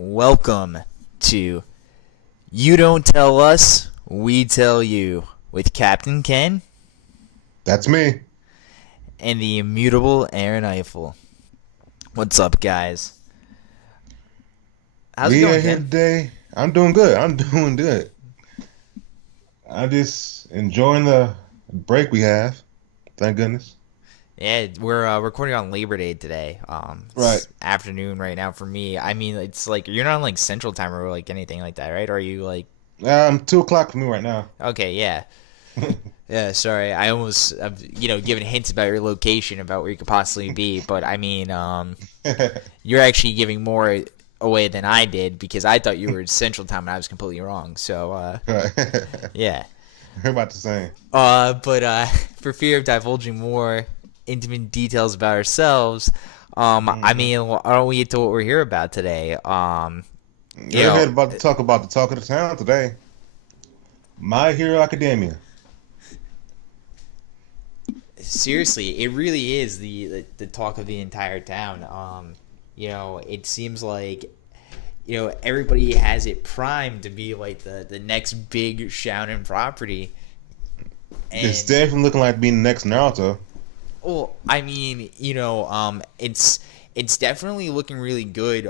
Welcome to You Don't Tell Us, We Tell You with Captain Ken That's me. and the immutable Aaron Eiffel. What's up, guys? How's it We going, are here Ken? today. I'm doing good. I'm doing good. I'm just enjoying the break we have. Thank goodness. Yeah, we're recording on Labor Day today. Right. It's afternoon right now for me. I mean, it's like you're not on like Central Time or like anything like that, right? Or are you like? 2 o'clock for me right now. Okay, yeah, yeah. Sorry, I almost given hints about your location about where you could possibly be, but I mean, you're actually giving more away than I did because I thought you were Central Time and I was completely wrong. So Right. yeah. We're about the same. But for fear of divulging more intimate details about ourselves, I Hmm. mean, why don't we get to what we're here about today? You Go know, ahead about to talk about the talk of the town today. My Hero Academia. seriously, it really is the talk of the entire town. It seems like everybody has it primed to be like the next big Shonen property, It's and definitely looking like being the next Naruto. well, I mean, it's definitely looking really good.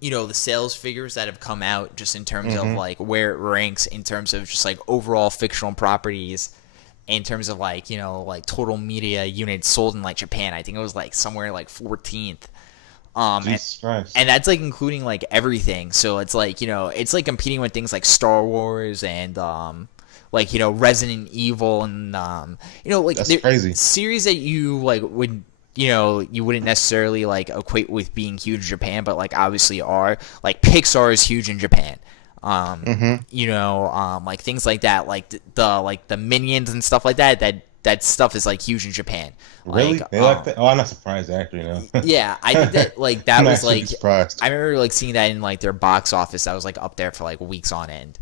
The sales figures that have come out just in terms of Hmm. like where it ranks in terms of just like overall fictional properties, in terms of like like total media units sold in like Japan. I think it was like somewhere like 14th. Um, and, Jesus Christ. and that's like including like everything. So it's like it's like competing with things like Star Wars and like Resident Evil and like That's the crazy. series that you like would you wouldn't necessarily like equate with being huge in Japan, but like obviously are. Like Pixar is huge in Japan. Hmm. Like things like that, like the Minions and stuff like that. That stuff is like huge in Japan. Like Really? They like that? Oh, I'm not surprised actually, yeah, I think that like I'm that was actually like surprised. I remember like seeing that in like their box office that was like up there for like weeks on end.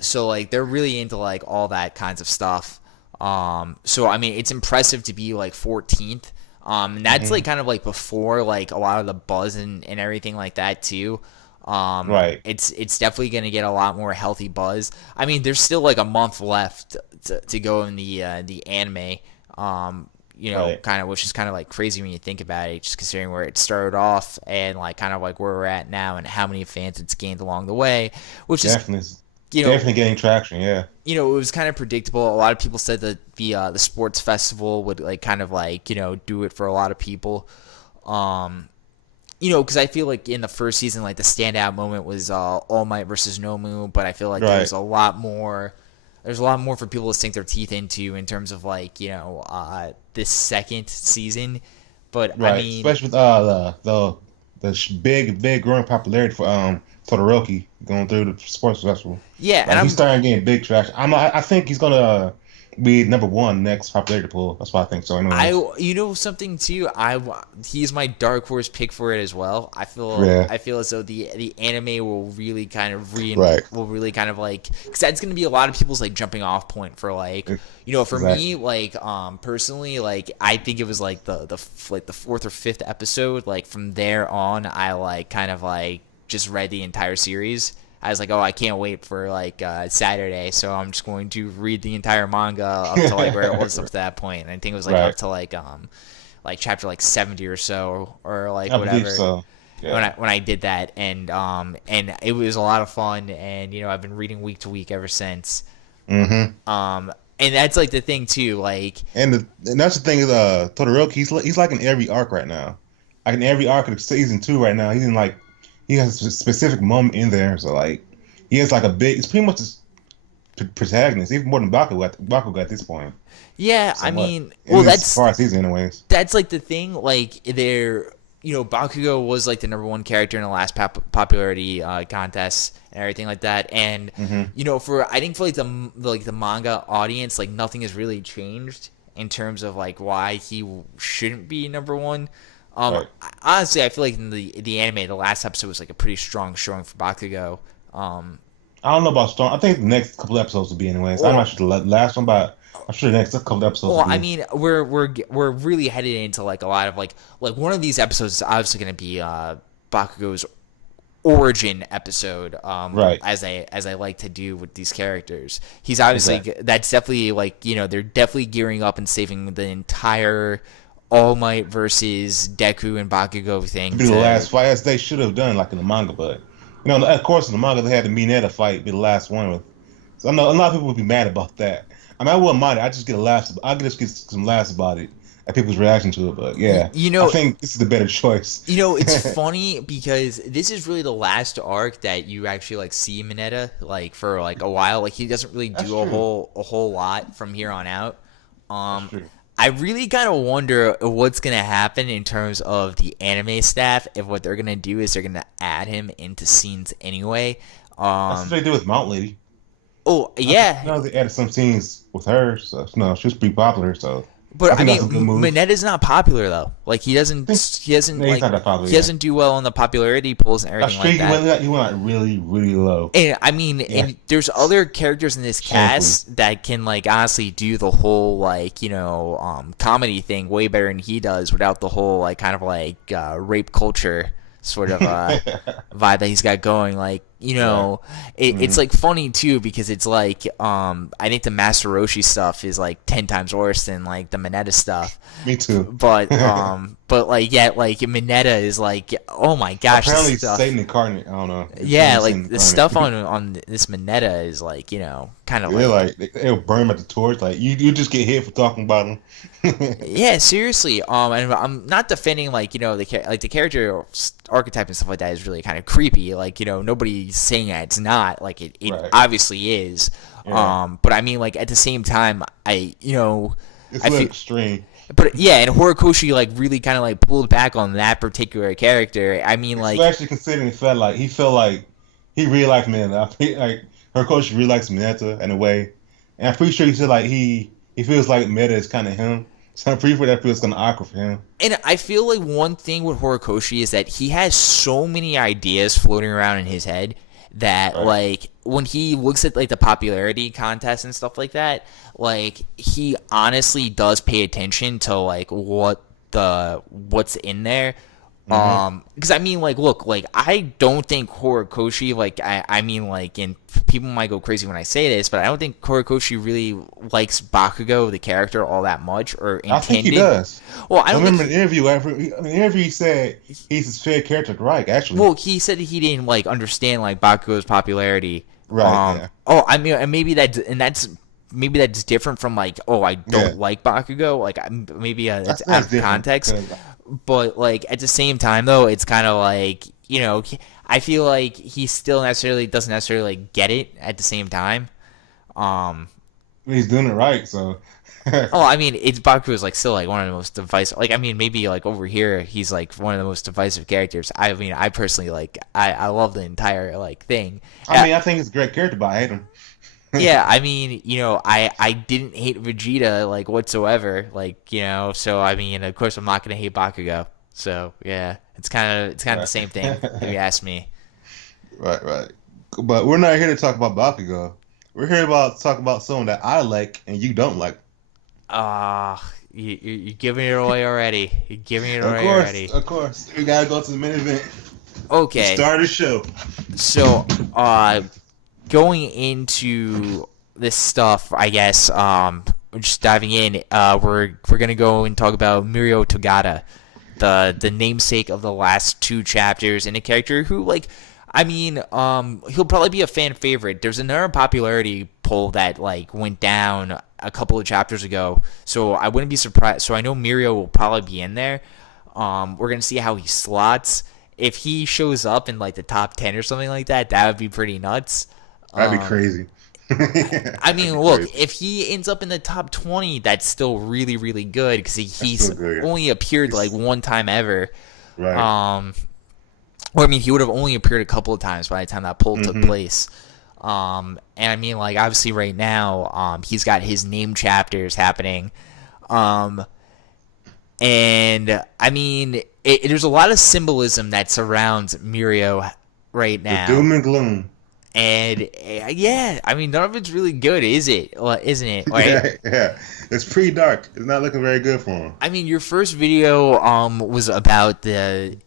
So like they're really into like all that kinds of stuff. So I mean it's impressive to be like 14th. And that's like Hmm. kind of like before like a lot of the buzz and everything like that too. Right. It's definitely gonna get a lot more healthy buzz. I mean, there's still like a month left to go in the anime. Right. Kind of, which is kind of like crazy when you think about it, just considering where it started off and like kind of like where we're at now and how many fans it's gained along the way, which is Definitely, you know definitely getting traction. Yeah. it was kind of predictable. A lot of people said that the sports festival would like kind of like do it for a lot of people. Um, because I feel like in the first season, like the standout moment was All Might versus Nomu, but I feel like Right. there's a lot more. There's a lot more for people to sink their teeth into in terms of like this second season. But I Right. mean, Especially with big growing popularity for Todoroki going through the sports festival. yeah, and Like he's starting getting big traction. I think he's gonna be number one next popularity poll. That's why I think so. I Anyways. something too. He's my dark horse pick for it as well. Yeah. I feel as though the anime will really kind of Right. will really kind of like because that's gonna be a lot of people's like jumping off point for like for me Exactly. like personally like I think it was like like the fourth or fifth episode, like from there on I like kind of like just read the entire series. I was like, oh, I can't wait for like Saturday, so I'm just going to read the entire manga up to like where it was up to that point. And I think it was like up Right. to like chapter like 70 or so, or like I believe whatever. so. Yeah. When I did that, and it was a lot of fun, and I've been reading week to week ever since. Hmm. And that's like the thing too, like And that's the thing is Todoroki. He's like in every arc right now. Like in every arc of season two right now. He's in like he has a specific moment in there. So like he has like a big. It's pretty much a protagonist, even more than Bakugo at this point. yeah, I Somewhat. mean, At well, least as far as season, anyways. that's like the thing. Like they're Bakugo was like the number one character in the last popularity contest and everything like that. And Hmm. for I think for like the manga audience, like nothing has really changed in terms of like why he shouldn't be number one. Right. Honestly, I feel like in the anime, the last episode was like a pretty strong showing for Bakugo. Um, I don't know about Storm. I think the next couple episodes will be anyways. I'm not well, sure the last one, but I'm sure the next couple episodes will Well, I be. mean, we're really headed into like a lot of like one of these episodes is obviously going to be Bakugo's origin episode, Right. as I like to do with these characters. He's obviously Exactly. that's definitely like they're definitely gearing up and saving the entire All Might versus Deku and Bakugo thing Be the to. last fight as they should have done, like in the manga. But of course, in the manga they had the Mineta fight be the last one with. So I know a lot of people would be mad about that. I mean, I wouldn't mind it. I just get a laugh. I just get some laughs about it at people's reaction to it. But y- yeah, you I know think this is the better choice. it's funny because this is really the last arc that you actually like see Mineta like for like a while. Like he doesn't really That's do true. a whole lot from here on out. That's Um, true. I really kind of wonder what's gonna happen in terms of the anime staff. If what they're gonna do is they're gonna add him into scenes anyway. That's what Um, they did with Mount Lady. oh yeah, They added some scenes with her, so she was pretty popular. So I but I think mean, that's a good move. Mineta's not popular though. Like he doesn't No, he's like not that popular he yet. doesn't do well on the popularity polls and That's everything like straight. that. He went like really, really low. And I mean, Yeah, and there's other characters in this shamefully. cast that can like honestly do the whole like comedy thing way better than he does without the whole like kind of like rape culture sort of vibe that he's got going. Like Right. it's Hmm. like funny too because it's like I think the Master Roshi stuff is like 10 times worse than like the Mineta stuff. Me too. But like yeah, like Mineta is like oh my gosh, this Apparently, stuff. Satan incarnate. I don't know. Yeah, Apparently Satan like the stuff incarnate. on this Mineta is like kind of They're like like they'll burn him at the torch. Like you just get hit for talking about him. yeah, seriously. And I'm not defending like the character archetype and stuff like that is really kind of creepy. Like nobody's saying that it's not. Like it Right. obviously is. Yeah. But I mean like at the same time It's I a little feel. extreme. But yeah, and Horikoshi like really kind of like pulled back on that particular character. I mean like Especially considering he felt like he really liked Mineta. Like her coach really likes Mineta in a way, and I'm pretty sure he said like he feels like Meta is kind of him. So I'm pretty sure that feels kind of awkward for him. And I feel like one thing with Horikoshi is that he has so many ideas floating around in his head that Right. like when he looks at like the popularity contest and stuff like that, like he honestly does pay attention to like what's in there. Hmm. Because I mean, like, look, like, I don't think Horikoshi, like, I mean, like, and people might go crazy when I say this, but I don't think Horikoshi really likes Bakugo, the character, all that much, or I think he intended. does. Well, I I don't remember think. in the interview. In the interview, he said he's his favorite character to write. Actually, Well, he said he didn't like understand like Bakugo's popularity. right? Yeah, Oh, I mean, and maybe that's different from like, oh, I yeah. don't like Bakugo. Like, maybe it's out That's of different. context. 'Cause But like at the same time, though, it's kind of like I feel like he still necessarily doesn't necessarily like, get it at the same time. Um, he's doing it right. So oh, I mean, it's Bakugo's like still like one of the most divisive. Like, I mean, maybe like over here, he's like one of the most divisive characters. I mean, I personally like I love the entire like thing. I mean, I think he's a great character, but I hate him. Yeah, I mean, I didn't hate Vegeta like whatsoever, like so I mean, of course, I'm not gonna hate Bakugo. So yeah, it's kind of the Right. same thing if you ask me. Right, right. But we're not here to talk about Bakugo. We're here about talk about someone that I like and you don't like. You're giving it away already. You're giving it away already. Of course. We gotta go to the main event. Okay, Start the show. so going into this stuff, I guess just diving in, we're gonna go and talk about Mirio Togata, the namesake of the last two chapters, and a character who like I mean he'll probably be a fan favorite. There's another popularity poll that like went down a couple of chapters ago, so I wouldn't be surprised. So I know Mirio will probably be in there. We're gonna see how he slots. If he shows up in like the top 10 or something like that, that would be pretty nuts. That'd be crazy. I mean, That'd be look, crazy. if he ends up in the top 20, that's still really, really good because he's still good. only appeared He's- like one time ever. Right. Or I mean, he would have only appeared a couple of times by the time that poll took place. And I mean, like, obviously right now, he's got his name chapters happening. And I mean, there's a lot of symbolism that surrounds Mirio right The now. doom and gloom. And yeah, I mean, none of it's really good, is it? Well, isn't it? Right? Yeah, yeah. It's pretty dark. It's not looking very good for him. I mean, your first video was about the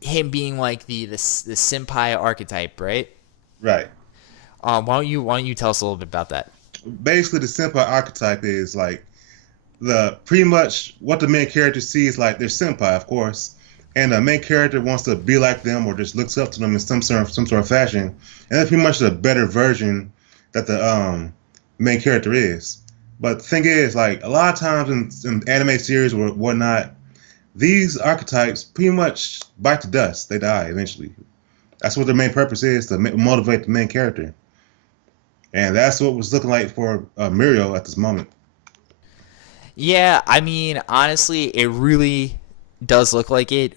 him being like the senpai archetype, right? Right. Why don't you tell us a little bit about that? Basically, the senpai archetype is like the pretty much what the main character sees like their senpai, of course, and the main character wants to be like them or just looks up to them in some sort of fashion, and that's pretty much the better version that the main character is. But the thing is, like a lot of times in anime series or whatnot, these archetypes pretty much bite the dust. They die eventually. That's what their main purpose is to motivate the main character, and that's what was looking like for Mirio at this moment. Yeah, I mean, honestly, it really does look like it.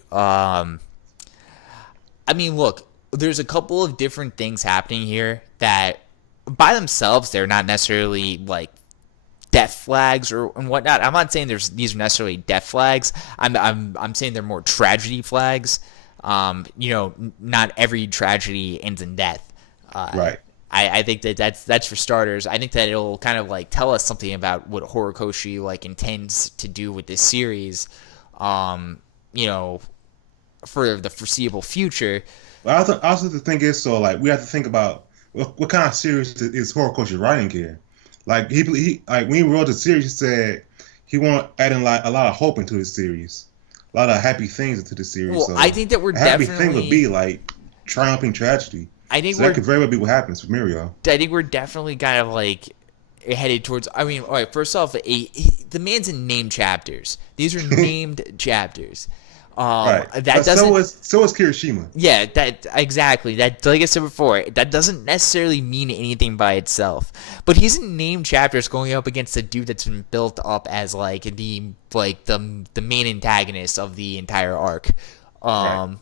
I mean, look, there's a couple of different things happening here that by themselves they're not necessarily like death flags or and whatnot. I'm not saying these are necessarily death flags. I'm saying they're more tragedy flags. Not every tragedy ends in death. Uh, Right. I think that's for starters. I think that it'll kind of like tell us something about what Horikoshi like intends to do with this series. Um, you know, for the foreseeable future. But also the thing is, so like we have to think about what kind of series is Horikoshi writing here. Like like when he wrote the series, he said he want adding like a lot of hope into his series, a lot of happy things into the series. Well, I So think that we're a happy thing would definitely. be like triumphing tragedy. I think So that we're. could very well be what happens with Mirio. I think we're definitely kind of like headed towards. I mean, all right. First off, the man's in named chapters. These are named chapters. Right. That But so doesn't. is Kirishima. Yeah, that exactly. That like I said before, that doesn't necessarily mean anything by itself. But he's in named chapters going up against a dude that's been built up as the main antagonist of the entire arc. Right.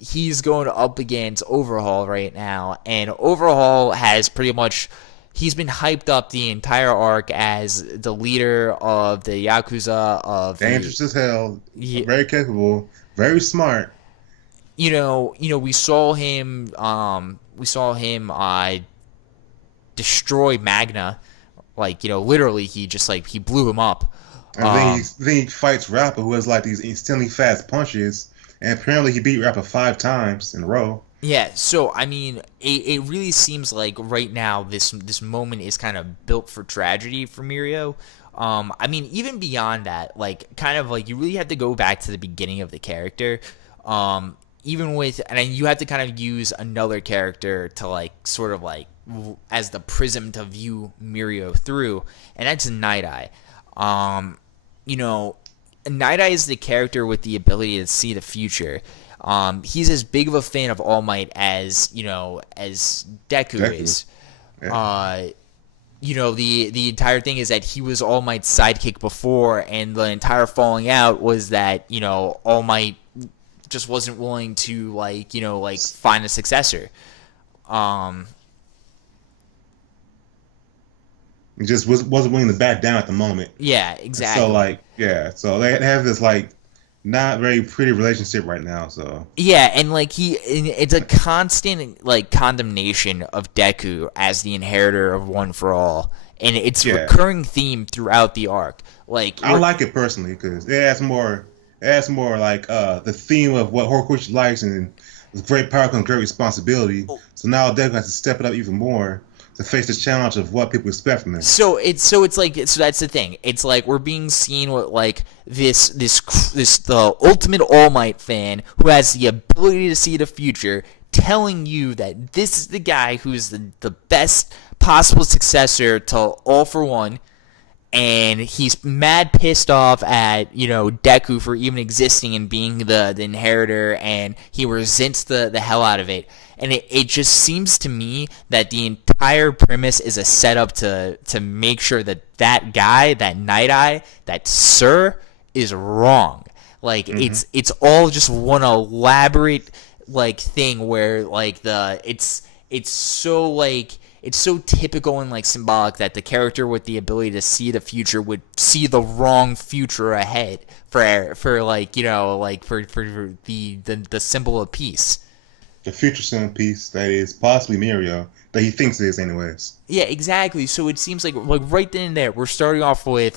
He's going up against Overhaul right now, and Overhaul has pretty much he's been hyped up the entire arc as the leader of the Yakuza of the Dangerous as hell, yeah, very capable, very smart. we saw him destroy Magna, like literally he just like he blew him up. And then he fights Rapper, who has like these insanely fast punches, and apparently he beat Rapper 5 times in a row. Yeah, so I mean, it really seems like right now this moment is kind of built for tragedy for Mirio. I mean, even beyond that, like kind of like you really have to go back to the beginning of the character. Even with, and then you have to kind of use another character to like sort of like as the prism to view Mirio through, and that's Night Eye. Um, you know, Night Eye is the character with the ability to see the future. He's as big of a fan of All Might as as Deku Deku. is. Yeah. The entire thing is that he was All Might's sidekick before, and the entire falling out was that All Might just wasn't willing to find a successor. Um, He just wasn't willing to back down at the moment. yeah, And so exactly. like yeah, so they have this like not very pretty relationship right now. So Yeah, and it's a constant like condemnation of Deku as the inheritor of One for All, and it's a yeah, recurring theme throughout the arc. Like, I like it personally because it adds more like the theme of what Horikoshi likes, and with great power comes great responsibility. So now Deku has to step it up even more to face the challenge of what people expect from him. so that's the thing. It's like we're being seen with like this the ultimate All Might fan who has the ability to see the future, telling you that this is the guy who's the best possible successor to All for One, and he's mad pissed off at Deku for even existing and being the inheritor, and he resents the hell out of it. And it just seems to me that the entire premise is a setup to make sure that guy, that Night Eye, that Sir is wrong. Like Hmm. it's all just one elaborate like thing where like it's so like it's so typical and like symbolic that the character with the ability to see the future would see the wrong future ahead for like for the symbol of peace. The future centerpiece that is possibly Mirio, that he thinks it is anyways. Yeah, exactly. So it seems like right then and there we're starting off with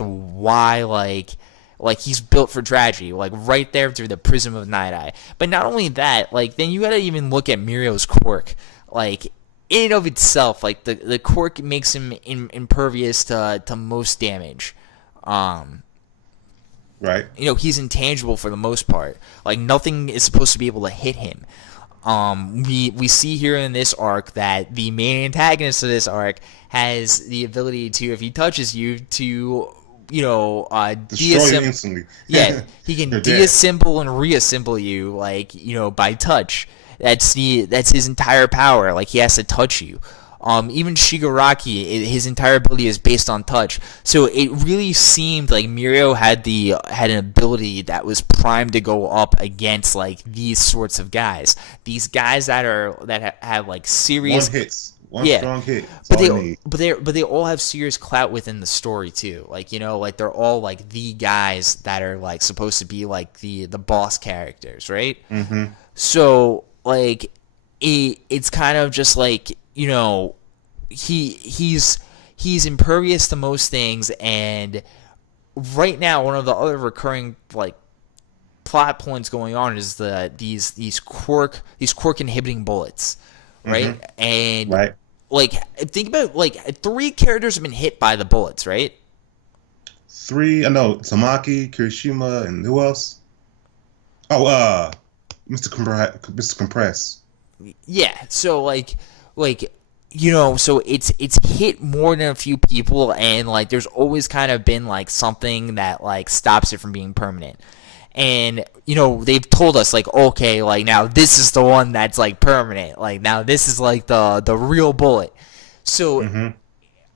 Like he's built for tragedy, like right there through the prism of Night Eye. But not only that, like then you gotta even look at Mirio's quirk. Like in and of itself, like the quirk makes him impervious to most damage. Um, Right. he's intangible for the most part. Like nothing is supposed to be able to hit him. We see here in this arc that the main antagonist of this arc has the ability to, if he touches you, to Destroy you instantly. Yeah, he can You're dead. deassemble and reassemble you, like by touch. That's his entire power. Like he has to touch you. Even Shigaraki, his entire ability is based on touch. So it really seemed like Mirio had an ability that was primed to go up against like these sorts of guys. These guys that have like serious One yeah, strong hit. That's but all you need. they all have serious clout within the story too. Like like they're all like the guys that are like supposed to be like the boss characters, right? Mm-hmm. So like it's kind of just like he's impervious to most things, and right now one of the other recurring like plot points going on is these quirk inhibiting bullets, right? Mm-hmm. And Right. like think about like 3 characters have been hit by the bullets, right? 3. I know Tamaki, Kirishima, and who else? Oh, Mr. Compress. Yeah. So so it's hit more than a few people, and like there's always kind of been like something that like stops it from being permanent. And they've told us like, okay, like now this is the one that's like permanent, like now this is like the real bullet. So Mm-hmm.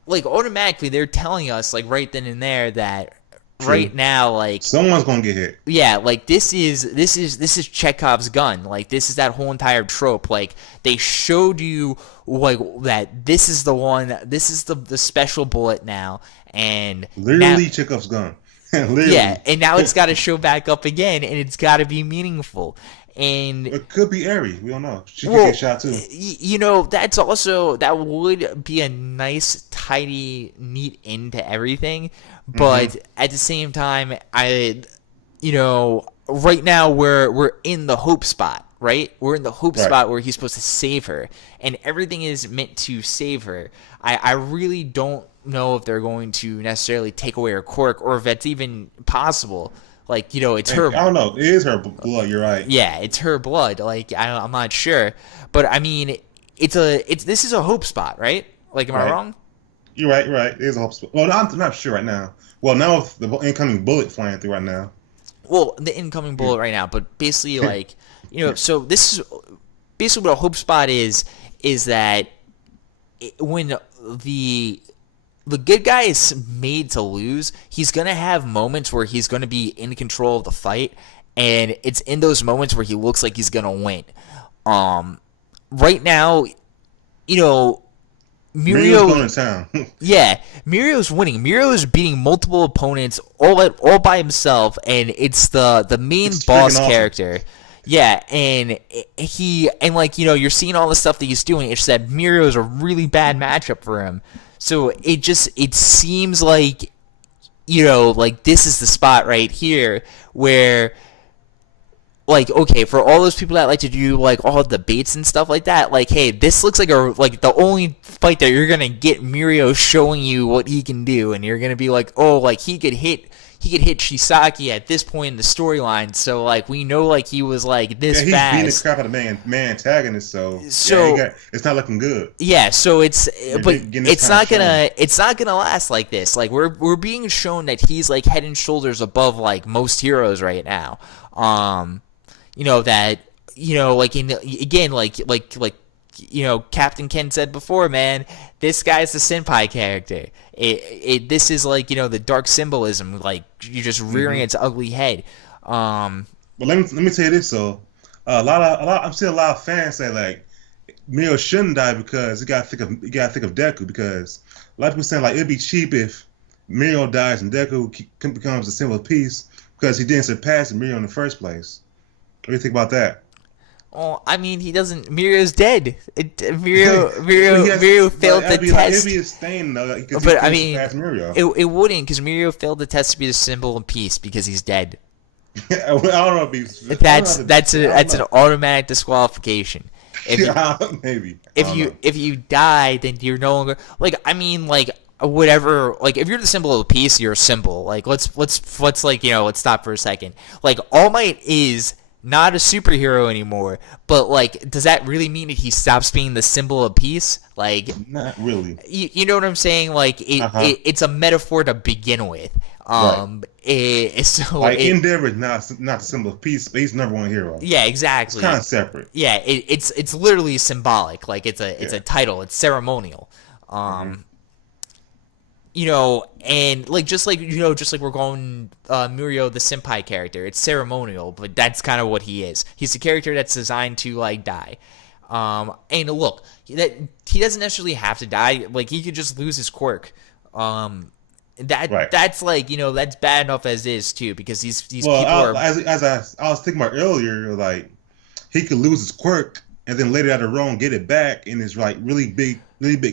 like automatically they're telling us like right then and there that True. right now like Someone's gonna get hit. yeah, like this is Chekhov's gun. Like this is that whole entire trope. Like they showed you like that this is the one, this is the special bullet now, and Literally, now, Chekhov's gun. Literally. yeah, and now it's got to show back up again, and it's got to be meaningful. And It could be Eri. We don't know. She could well, get shot too. that would be a nice, tidy, neat end to everything. But at the same time, right now we're in the hope spot, right? We're in the hope Right. spot where he's supposed to save her, and everything is meant to save her. I really don't know if they're going to necessarily take away her quirk, or if that's even possible. Like, it's her. I don't know. It is her blood. You're right. Yeah, it's her blood. Like, I'm not sure, but I mean, this is a hope spot, right? Like, am I Right. wrong? You're right. You're right. It is a hope spot. Well, I'm not sure right now. Well, now with the incoming bullet flying through right now. Well, the incoming bullet right now, but basically, like, so this is basically what a hope spot is that when the good guy is made to lose, he's going to have moments where he's going to be in control of the fight, and it's in those moments where he looks like he's going to win. Right now, Mirio's going to town. yeah, Mirio's winning. Mirio's beating multiple opponents all by himself, and it's the main It's boss freaking awesome. character. Yeah, and you're seeing all the stuff that he's doing. It's that Mirio's a really bad matchup for him. So it seems like like this is the spot right here where, like, okay, for all those people that like to do like all the debates and stuff like that, like, hey, this looks like the only fight that you're gonna get Mirio showing you what he can do, and you're gonna be like, oh, like he could hit Shisaki at this point in the storyline, so like we know like he was like this Yeah, he's fast. beating the crap out of man antagonist. So it's not looking good. Yeah, so it's getting this kinda it's not gonna last like this. Like we're being shown that he's like head and shoulders above like most heroes right now. That like again like Captain Ken said before, man, this guy's the senpai character. This is like the dark symbolism, like you're just rearing its ugly head. But let me tell you this. So I'm seeing a lot of fans say like Mirio shouldn't die because you got to think of Deku, because a lot of people saying like it'd be cheap if Mirio dies and Deku becomes a symbol of peace because he didn't surpass Mirio in the first place. What do you think about that? Oh, I mean, he doesn't. Mirio's dead. He has, Mirio but failed the it'd be test. a stain though, because he But I couldn't mean, surpass Mirio. it wouldn't, because Mirio failed the test to be the symbol of peace because he's dead. I don't know if he's. I don't know. I don't That's an know. automatic disqualification. If you Maybe. I don't know. if you die, then you're no longer like. I mean, like whatever. Like if you're the symbol of peace, you're a symbol. Like let's like let's stop for a second. Like All Might is not a superhero anymore, but like does that really mean that he stops being the symbol of peace? Like Not really. you know what I'm saying? Like Uh-huh. it's a metaphor to begin with. Right. So Like Endeavor is not the symbol of peace, but he's number one hero. yeah, It's exactly. kind of separate. Yeah, it's literally symbolic. Like it's Yeah. a title. It's ceremonial. Hmm. And like just like we're going Mirio the senpai character. It's ceremonial, but that's kind of what he is. He's a character that's designed to like die. And look, that he doesn't necessarily have to die. Like he could just lose his quirk. Right. That's like that's bad enough as is too because these Well, people are I was thinking about earlier, like he could lose his quirk and then later down the road get it back in this like really big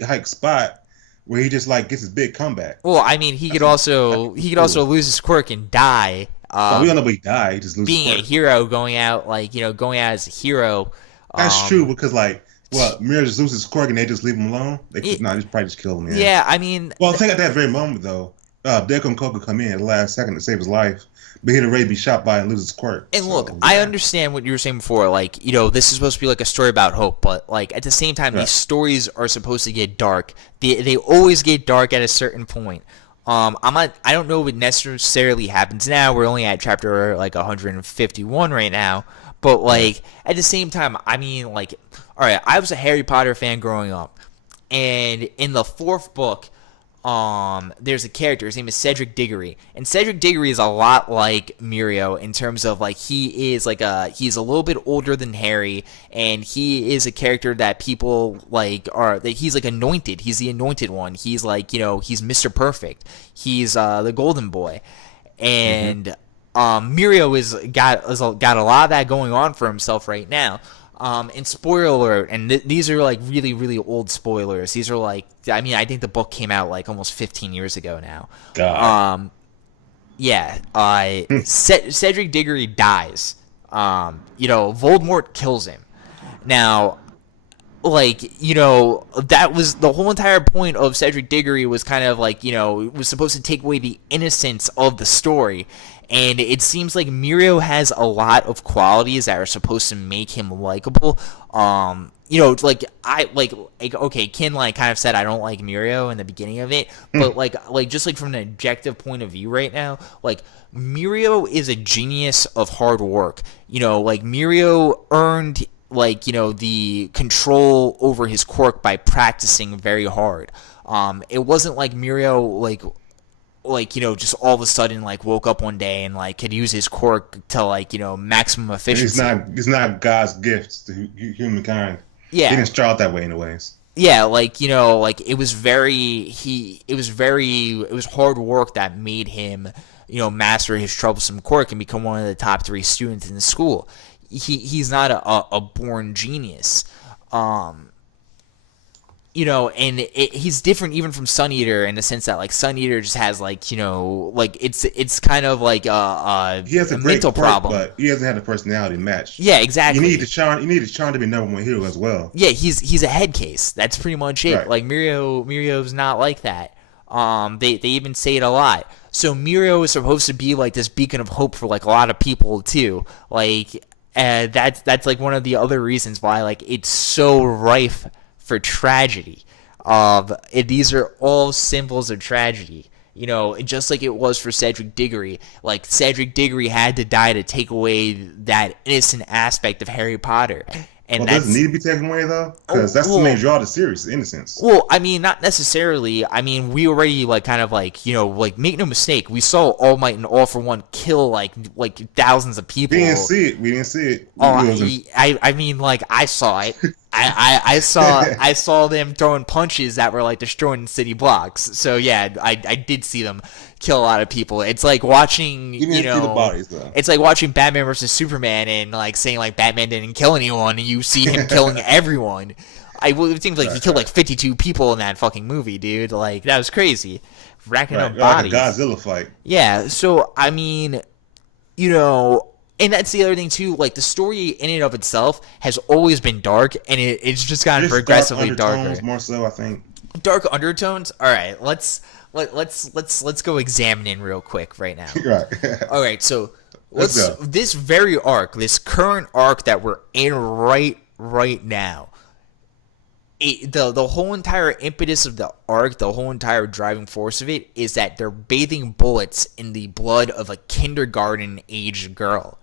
hike spot where he just like gets his big comeback. well. I mean, That'd be he could also cool. lose his quirk and die. Well, we don't know if he died. He just loses his Being a quirk. hero, going out like going out as a hero. That's true Um, because like, well, Mirror just loses his quirk and they just leave him alone. They it, no, they probably just kill him. Yeah. yeah, I mean, Well, I think at that very moment though, Deku and Koku come in at the last second to save his life, but he'd already be shot by and lose his quirk. and look, So I yeah. understand what you were saying before. Like, this is supposed to be like a story about hope, but like at the same time, Right. these stories are supposed to get dark. They always get dark at a certain point. I don't know what necessarily happens now. We're only at chapter like 151 right now, but Right. like at the same time, I mean, like, all right, I was a Harry Potter fan growing up, and in the fourth book, there's a character. His name is Cedric Diggory, and Cedric Diggory is a lot like Mirio in terms of like he's a little bit older than Harry, and he is a character that people like are that he's like anointed. He's the anointed one. He's like he's Mr. Perfect. He's the golden boy, and Mirio has got a lot of that going on for himself right now. And spoiler alert, and these are like really, really old spoilers. These are like, I mean, I think the book came out like almost 15 years ago now. God. Yeah, Cedric Diggory dies. Voldemort kills him. Now, like that was the whole entire point of Cedric Diggory was kind of like it was supposed to take away the innocence of the story, and it seems like Mirio has a lot of qualities that are supposed to make him likable. Like okay, Ken like kind of said I don't like Mirio in the beginning of it, but like just like from an objective point of view right now, like Mirio is a genius of hard work. Like Mirio earned the control over his quirk by practicing very hard. It wasn't like Mirio just all of a sudden like woke up one day and like could use his quirk to maximum And efficiency. it's not God's gift to humankind. Yeah. He didn't start out that way anyways. Yeah, it was hard work that made him master his troublesome quirk and become one of the top 3 students in the school. He's not a born genius. He's different even from Sun Eater in the sense that like Sun Eater just has it's kind of like He has a great mental quirk, problem. but he doesn't have the personality match. Yeah, exactly. You need the charm to be number one hero as well. Yeah, he's a head case. That's pretty much it. Right. Like Mirio's not like that. They even say it a lot. So Mirio is supposed to be like this beacon of hope for like a lot of people too. Like that's like one of the other reasons why like it's so rife for tragedy. These are all symbols of tragedy. Just like it was for Cedric Diggory. Like Cedric Diggory had to die to take away that innocent aspect of Harry Potter. And Well, does it need to be taken away though? Because that's the main draw of the series, innocence. Well, I mean, not necessarily. I mean, we already kind of make no mistake. We saw All Might and All for One kill like thousands of people. We didn't see it. Oh, I mean, I saw it. I saw them throwing punches that were like destroying city blocks. So yeah, I did see them kill a lot of people. It's like watching, You didn't see the bodies though. it's like watching Batman versus Superman and like saying like Batman didn't kill anyone, and you see him killing everyone. It seems like he killed like 52 people in that fucking movie, dude. Like that was crazy, racking up bodies. Like a Godzilla fight. Yeah. So I mean, you know, and that's the other thing too. Like the story in and of itself has always been dark, and it's just gotten progressively darker. More so, I think. Dark undertones. All right, let's go examining real quick right now. Right. All right, so Let's go. this very arc, this current arc that we're in right now. The whole entire impetus of the arc, the whole entire driving force of it is that they're bathing bullets in the blood of a kindergarten-aged girl.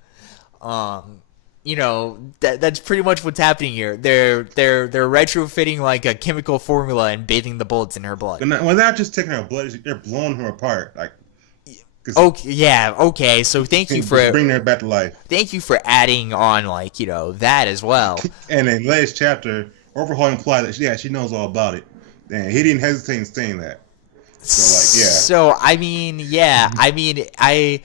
You know, that's pretty much what's happening here. They're retrofitting like a chemical formula and bathing the bullets in her blood. Well, they're not just taking her blood; they're blowing her apart. Like, okay, yeah, okay. So thank you for bringing her back to life. Thank you for adding on, like, you know, that as well. And in last chapter, Overhaul implied that she knows all about it, and he didn't hesitate in saying that. So, like, yeah. So I mean, yeah, I mean, I've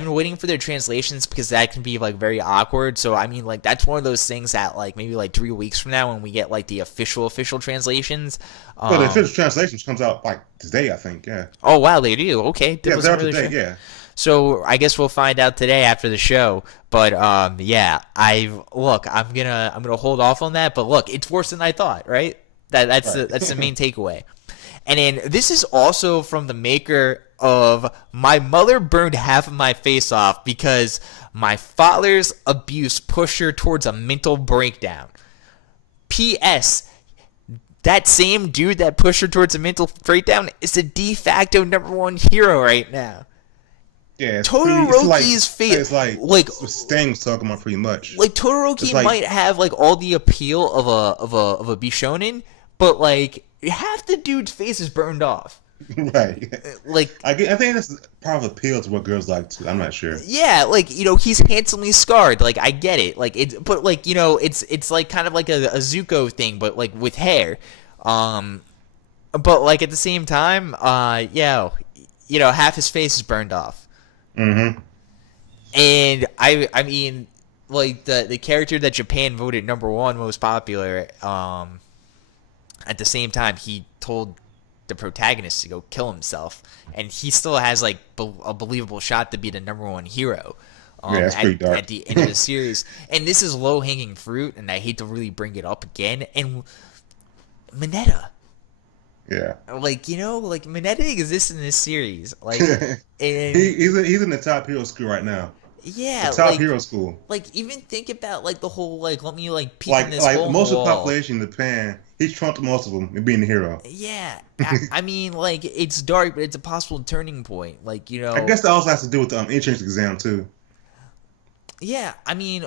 been waiting for their translations because that can be like very awkward. So I mean, like that's one of those things that like maybe like 3 weeks from now when we get like the official translations. Well, the official translation comes out like today, I think. Yeah. Oh wow, they do. Okay. Yeah, they're today. Yeah. So I guess we'll find out today after the show. But yeah, I'm gonna hold off on that. But look, it's worse than I thought, right? That's the main takeaway. And then this is also from the maker of My Mother Burned Half of My Face Off because my father's abuse pushed her towards a mental breakdown. P.S. That same dude that pushed her towards a mental breakdown is the de facto #1 hero right now. Yeah, Todoroki's face. It's like Sting was talking about pretty much. Like Todoroki might have like all the appeal of a Bishonen, but like half the dude's face is burned off. Right. Like I think that's part of the appeal to what girls like too. I'm not sure. Yeah, like you know he's handsomely scarred. Like I get it. Like it's but like you know it's like kind of like a Zuko thing, but like with hair. But like at the same time, yeah, you know half his face is burned off. Mm-hmm. And I mean, like the character that Japan voted #1 most popular. At the same time, he told the protagonist to go kill himself, and he still has like a believable shot to be the #1 hero. Yeah, that's pretty dark. At the end of the series, and this is low hanging fruit, and I hate to really bring it up again. And Mineta. Yeah. Like, you know, like Mineta exists in this series. Like and he's in the top hero school right now. Yeah, the top like, hero school. Like even think about like the whole like let me like peek in this like hole most in the of the wall. population in Japan, he's trumped most of them in being the hero. Yeah, I mean like it's dark, but it's a possible turning point. Like you know, I guess that also has to do with the entrance exam too. Yeah, I mean,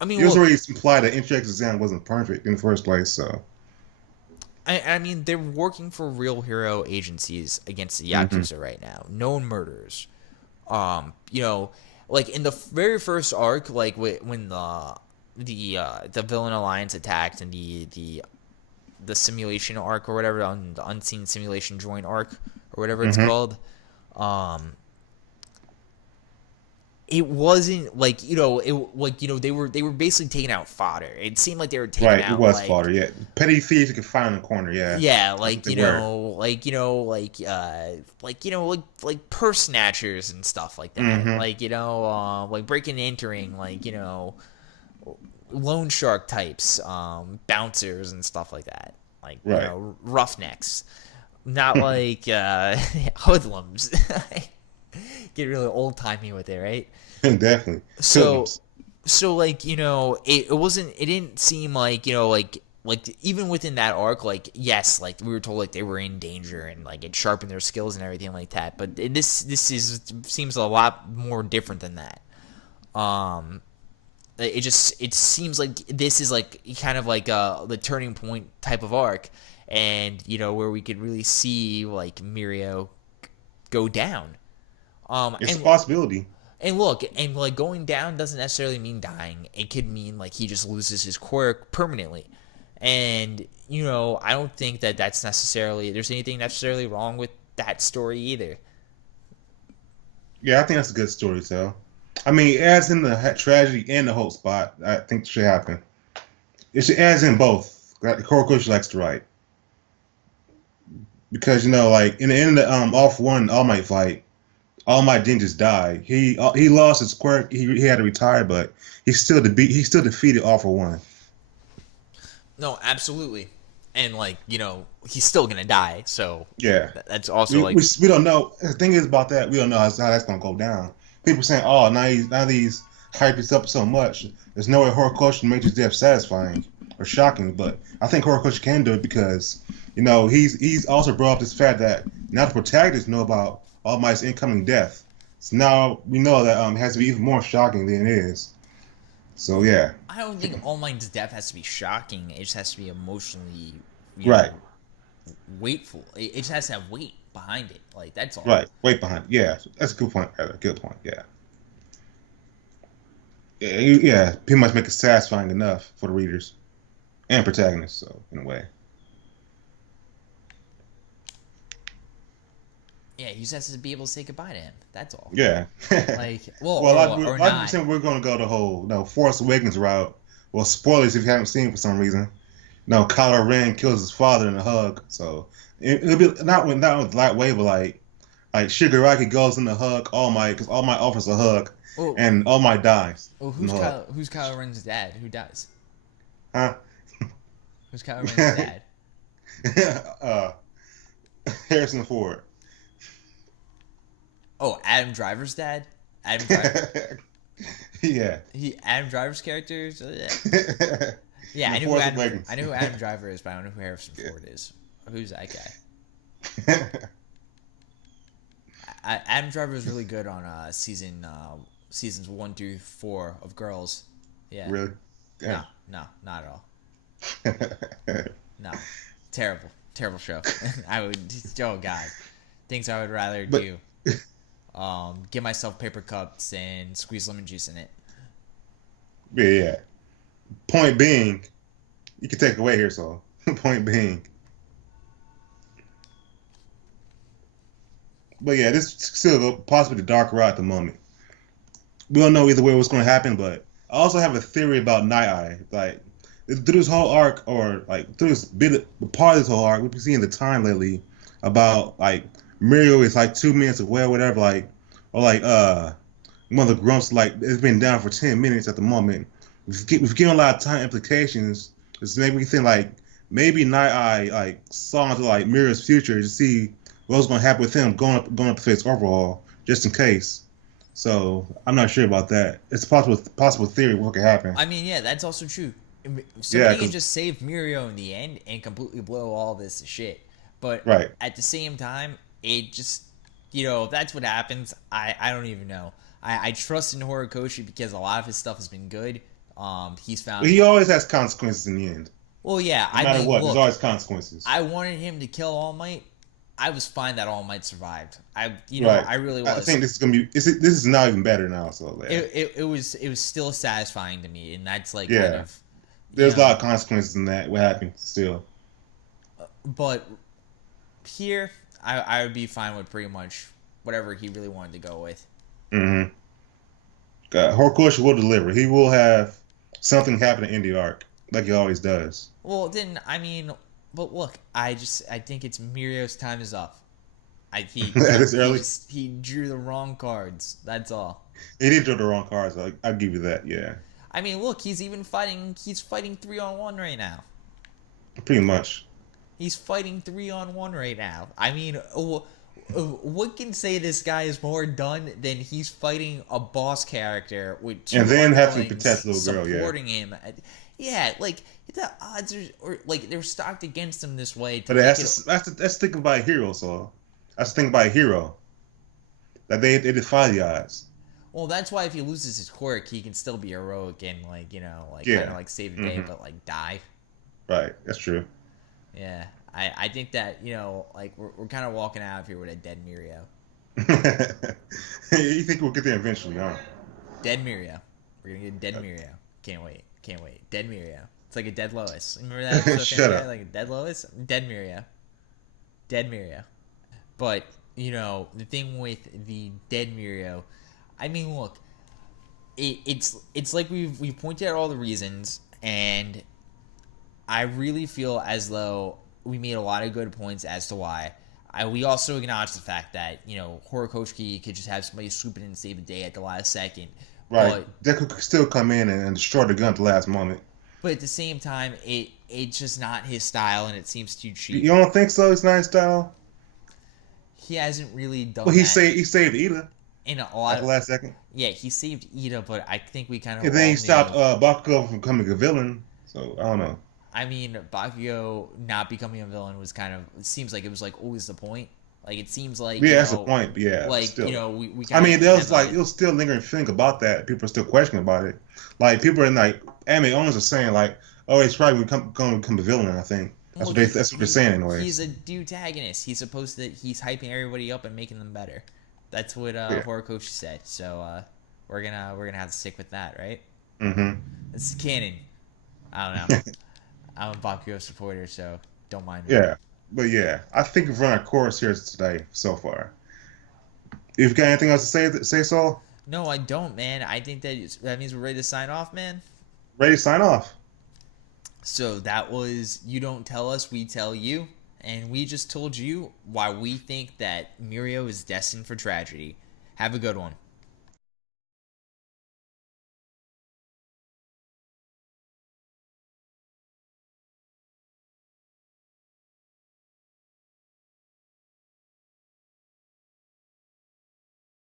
it was already implied that entrance exam wasn't perfect in the first place, so. I mean, they're working for real hero agencies against the Yakuza right now. Known murderers. You know, like in the very first arc, like when the villain alliance attacked and the simulation arc or whatever, the unseen simulation joint arc or whatever it's called. It wasn't like you know they were basically taking out fodder. It seemed like they were taking out it was like, fodder. Yeah, petty thieves you could find in the corner. Yeah, like like purse snatchers and stuff like that. Like like breaking and entering, like loan shark types, bouncers and stuff like that. Like roughnecks, not like hoodlums. Get really old timey with it, right? Definitely. So like it didn't seem like like even within that arc, like yes, like we were told like they were in danger and like it sharpened their skills and everything like that. But this seems a lot more different than that. It seems like this is like kind of like the turning point type of arc, and where we could really see like Mirio go down. It's a possibility. And look, and like going down doesn't necessarily mean dying. It could mean like he just loses his quirk permanently. And I don't think that there's anything necessarily wrong with that story either. Yeah, I think that's a good story, so. I mean, it adds in the tragedy and the hope spot. I think should happen. It should adds in both. Like Horikoshi likes to write because like in the end of the All For One All Might fight, All Might didn't just die. He lost his quirk. He had to retire, but he still defeated All For One. No, absolutely. And like, he's still gonna die. So Yeah, that's also we don't know. The thing is about that, we don't know how that's gonna go down. People saying, "Oh, now these hype this up so much. There's no way Horikoshi can make his death satisfying or shocking." But I think Horikoshi can do it because he's also brought up this fact that now the protagonists know about All Might's incoming death. So now we know that it has to be even more shocking than it is. So yeah, I don't think All Might's death has to be shocking. It just has to be emotionally, right, weightful. It just has to have weight behind it. Like that's all. right. Wait behind. Yeah, that's a good point. Rather. Good point. Yeah. Yeah, pretty much make it satisfying enough for the readers and protagonists. So in a way, Yeah, he just has to be able to say goodbye to him. That's all. yeah. Like, well, Well, or a lot of not. people we're going to go the whole Force Awakens route. Well, spoilers if you haven't seen it for some reason. No, Kylo Ren kills his father in a hug. So it'll be not with lightweight, but like Shigaraki goes in the hug All Might because All Might offers a hug, Oh, and All Might dies. oh, In the hug. Who's Kylo Ren's dad? Who dies? Huh? Who's Kylo Ren's dad? uh, Harrison Ford. Oh, Adam Driver's dad. Adam Driver. Yeah. Adam Driver's character. So, yeah, The I knew Force Awakens. who Adam Driver is, but I don't know who Harrison Ford is. Who's that guy? Adam Driver is really good on seasons 1 through 4 of Girls. Yeah. Really? No, not at all. No, terrible show. I would. Oh God, things I would rather But do. Get myself paper cups and squeeze lemon juice in it. yeah. Point being, you can take away here, so point being. But yeah, this still possibly the dark route at the moment. We don't know either way what's going to happen, but I also have a theory about Night Eye. Like through this whole arc, or like through this part of this whole arc, we've been seeing the time lately about like Mirio is like 2 minutes away or whatever, like or like one of the grumps like it's been down for 10 minutes at the moment. We've given a lot of time implications. It's making me think like maybe Night Eye like saw into like Mirror's future to see what was going to happen with him going up to face overhaul just in case. So I'm not sure about that. It's a possible theory what could happen. I mean, yeah, that's also true. Yeah, Somebody can just save Mirio in the end and completely blow all this to shit. But right. at the same time, it just, if that's what happens, I don't even know. I trust in Horikoshi because a lot of his stuff has been good. He's found. He always has consequences in the end. Well, yeah. No matter what, there's always consequences. I wanted him to kill All Might. I was fine that All Might survived. I really was. I think this is gonna be. This is not even better now. So yeah. It was still satisfying to me, and that's like yeah. kind of. There's a lot of consequences in that. What happened still. But here, I would be fine with pretty much whatever he really wanted to go with. Mm-hmm. Horikoshi will deliver. He will have something happen in the arc, like he always does. Well, then but look, I think it's Mirio's time is up. He drew the wrong cards. That's all. He did draw the wrong cards. I'll give you that. Yeah. I mean, look, he's fighting 3-on-1 right now. Pretty much. He's fighting 3-on-1 right now. I mean, what can say this guy is more done than he's fighting a boss character with two and then have to underlings protect little girl, supporting him? Yeah, like the odds are like they're stacked against him this way. But that's thinking about a hero. So that's thinking about a hero. That they defy the odds. Well, that's why if he loses his quirk, he can still be heroic and kind of like save the day, but like die. Right, that's true. Yeah, I think that like we're kind of walking out of here with a dead Mirio. You think we'll get there eventually, huh? Dead Mirio. We're gonna get Dead Mirio. Can't wait. Can't wait. Dead Mirio. It's like a Dead Lois. Remember that episode of Shut Family Guy? up. Like a Dead Lois? Dead Mirio. Dead Mirio. But, the thing with the Dead Mirio, I mean, look, it's like we've pointed out all the reasons, and I really feel as though we made a lot of good points as to why. We also acknowledge the fact that Horikoshi could just have somebody swoop in and save the day at the last second, Right. but Deku could still come in and destroy the gun at the last moment. at the same time, it's just not his style, and it seems too You cheap. don't think so? It's not his style. He hasn't really Well, done that he saved Ida in a at lot the of. last second, Yeah, he saved Ida, but I think we kind of and then all he stopped knew. Bakugo from becoming a villain. So I don't know. I mean, Bakugo not becoming a villain was kind of. It seems like it was like always the point. Like it seems like Yeah, that's the point. But yeah, but like still. we I kind mean, of there have was like a. it was still lingering feeling about that. People are still questioning about it. Like people are like anime owners are saying like, oh, it's probably going to become a villain. I think Well, that's what they're saying anyways. he's a antagonist. He's supposed to. He's hyping everybody up and making them better. That's what Yeah. Horikoshi said. So we're gonna have to stick with that, right? Mm-hmm. It's canon. I don't know. I'm a Bakugo supporter, so don't mind me. Yeah. But yeah, I think we've run our course here today so far. If you got anything else to say so. No, I don't, man. I think that means we're ready to sign off, man. Ready to sign off. So that was You Don't Tell Us, We Tell You. And we just told you why we think that Mirio is destined for tragedy. Have a good one.